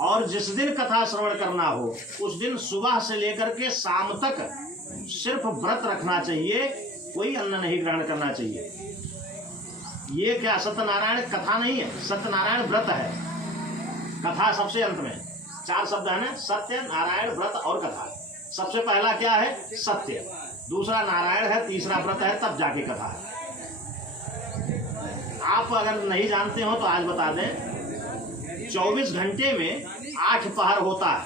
और जिस दिन कथा श्रवण करना हो उस दिन सुबह से लेकर के शाम तक सिर्फ व्रत रखना चाहिए, कोई अन्न नहीं ग्रहण करना चाहिए। ये क्या सत्यनारायण कथा नहीं है, सत्यनारायण व्रत है। कथा सबसे अंत में, 4 शब्द है ना, सत्य, नारायण, व्रत और कथा। सबसे पहला क्या है? सत्य, दूसरा नारायण है, तीसरा व्रत है, तब जाके कथा है। आप अगर नहीं जानते हो तो आज बता दें, 24 घंटे में 8 पहर होता है।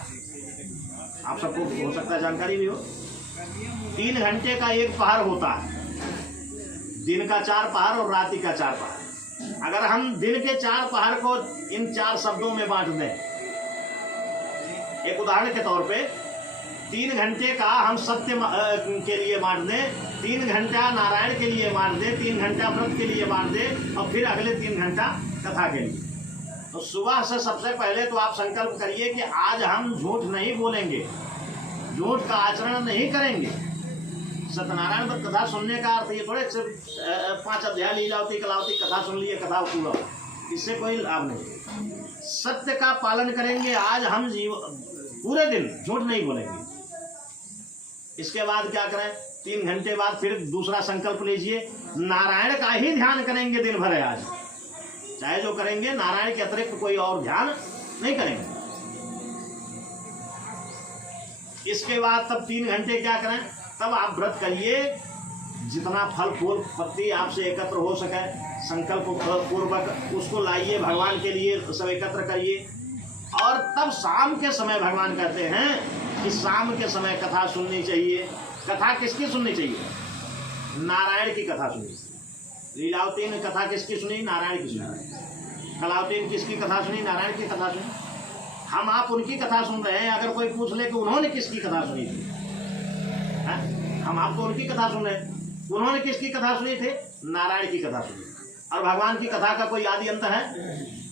आप सबको हो सकता है जानकारी भी हो। 3 घंटे का 1 पहर होता है, दिन का 4 पहर और रात्रि का 4 पहर। अगर हम दिन के 4 पहर को इन 4 शब्दों में बांट दें, एक उदाहरण के तौर पे 3 घंटे का हम सत्य के लिए बांट दें, 3 घंटा नारायण के लिए बांट दें, 3 घंटा व्रत के लिए बांट दें और फिर अगले 3 घंटा कथा के लिए। तो सुबह से सबसे पहले तो आप संकल्प करिए कि आज हम झूठ नहीं बोलेंगे, झूठ का आचरण नहीं करेंगे। सत्यनारायण व्रत कथा सुनने का अर्थ ये थोड़े सिर्फ 5 अध्याय लीलावती कलावती कथा सुन लिए, कथा पूरा, इससे कोई लाभ नहीं। सत्य का पालन करेंगे, आज हम पूरे दिन झूठ नहीं बोलेंगे। इसके बाद क्या करें? 3 घंटे बाद फिर दूसरा संकल्प लीजिए, नारायण का ही ध्यान करेंगे दिन भर। आज चाहे जो करेंगे, नारायण के अतिरिक्त कोई और ध्यान नहीं करेंगे। इसके बाद तब 3 घंटे क्या करें? तब आप व्रत करिए, जितना फल फूल पत्ती आपसे एकत्र हो सके संकल्प पूर्वक उसको लाइए, भगवान के लिए सब एकत्र करिए। और तब शाम के समय भगवान कहते हैं कि शाम के समय कथा सुननी चाहिए। कथा किसकी सुननी चाहिए? नारायण की कथा सुनी। लीलावती ने कथा किसकी सुनी? नारायण की सुनी। कलावती ने किसकी कथा सुनी? नारायण की कथा सुनी। हम आप उनकी कथा सुन रहे हैं। अगर कोई पूछ ले कि उन्होंने किसकी कथा सुनी थी, हम आपको उनकी कथा सुन रहे हैं, उन्होंने किसकी कथा सुनी थी? नारायण की कथा सुनी। और भगवान की कथा का कोई आदि अंत है?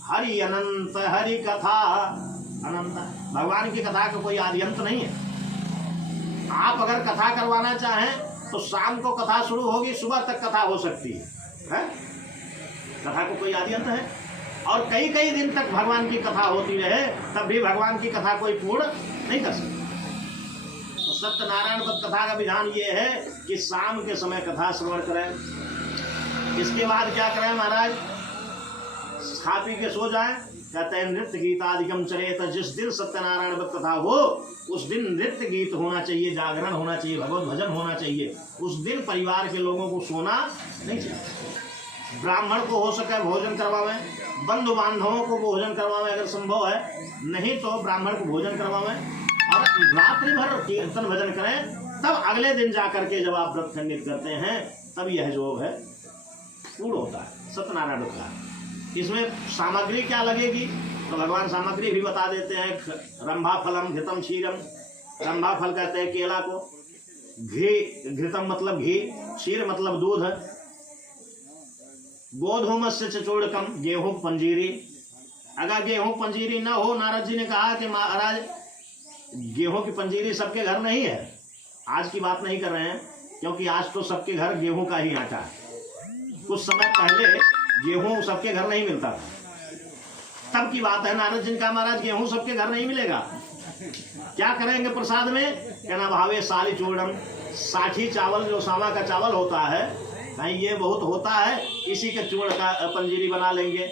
हरि अनंत, हरि कथा अनंत। भगवान की कथा का कोई आदि अंत नहीं है। आप अगर कथा करवाना चाहें तो शाम को कथा शुरू होगी, सुबह तक कथा हो सकती है? कथा को कोई आदि अंत है? और कई कई दिन तक भगवान की कथा होती रहे, तब भी भगवान की कथा कोई पूर्ण नहीं कर सकता। तो सत्यनारायण व्रत कथा का विधान ये है कि शाम के समय कथा श्रवण करें। इसके बाद क्या करें महाराज? खा पी के सो जाए। कहते हैं नृत्य गीतादिकम चरेत। जिस दिन सत्यनारायण व्रत कथा हो उस दिन नृत्य गीत होना चाहिए, जागरण होना चाहिए, भगवत भजन होना चाहिए। उस दिन परिवार के लोगों को सोना नहीं चाहिए। ब्राह्मण को हो सके भोजन करवावे, बंधु बांधवों को भोजन करवावे अगर संभव है, नहीं तो ब्राह्मण को भोजन करवावे और रात्रि भर कीर्तन भजन करें। तब अगले दिन जाकर के जब आप व्रत खंडित करते हैं तब यह जो है पूर्ण होता है सत्यनारायण व्रत का। इसमें सामग्री क्या लगेगी तो भगवान सामग्री भी बता देते हैं। रंभा फलम घृतम क्षीरम। रंभा फल कहते हैं केला को, घी, घृतम मतलब घी, क्षीर मतलब दूध, गोधूमस्य चूर्णकम गेहूं पंजीरी। अगर गेहूं पंजीरी न हो, नारद जी ने कहा कि महाराज गेहूं की पंजीरी सबके घर नहीं है। आज की बात नहीं कर रहे हैं, क्योंकि आज तो सबके घर गेहूं का ही आटा है। कुछ समय पहले गेहूं सबके घर नहीं मिलता था, तब की बात है। नारद जी ने कहा महाराज गेहूं सबके घर नहीं मिलेगा, क्या करेंगे प्रसाद में? कहना भावे साली चूर्णम। साठी चावल, जो सावा का चावल होता है, भाई ये बहुत होता है, इसी के चूर्ण का पंजीरी बना लेंगे।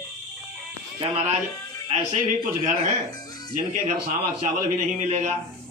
क्या महाराज ऐसे भी कुछ घर हैं जिनके घर सावा चावल भी नहीं मिलेगा।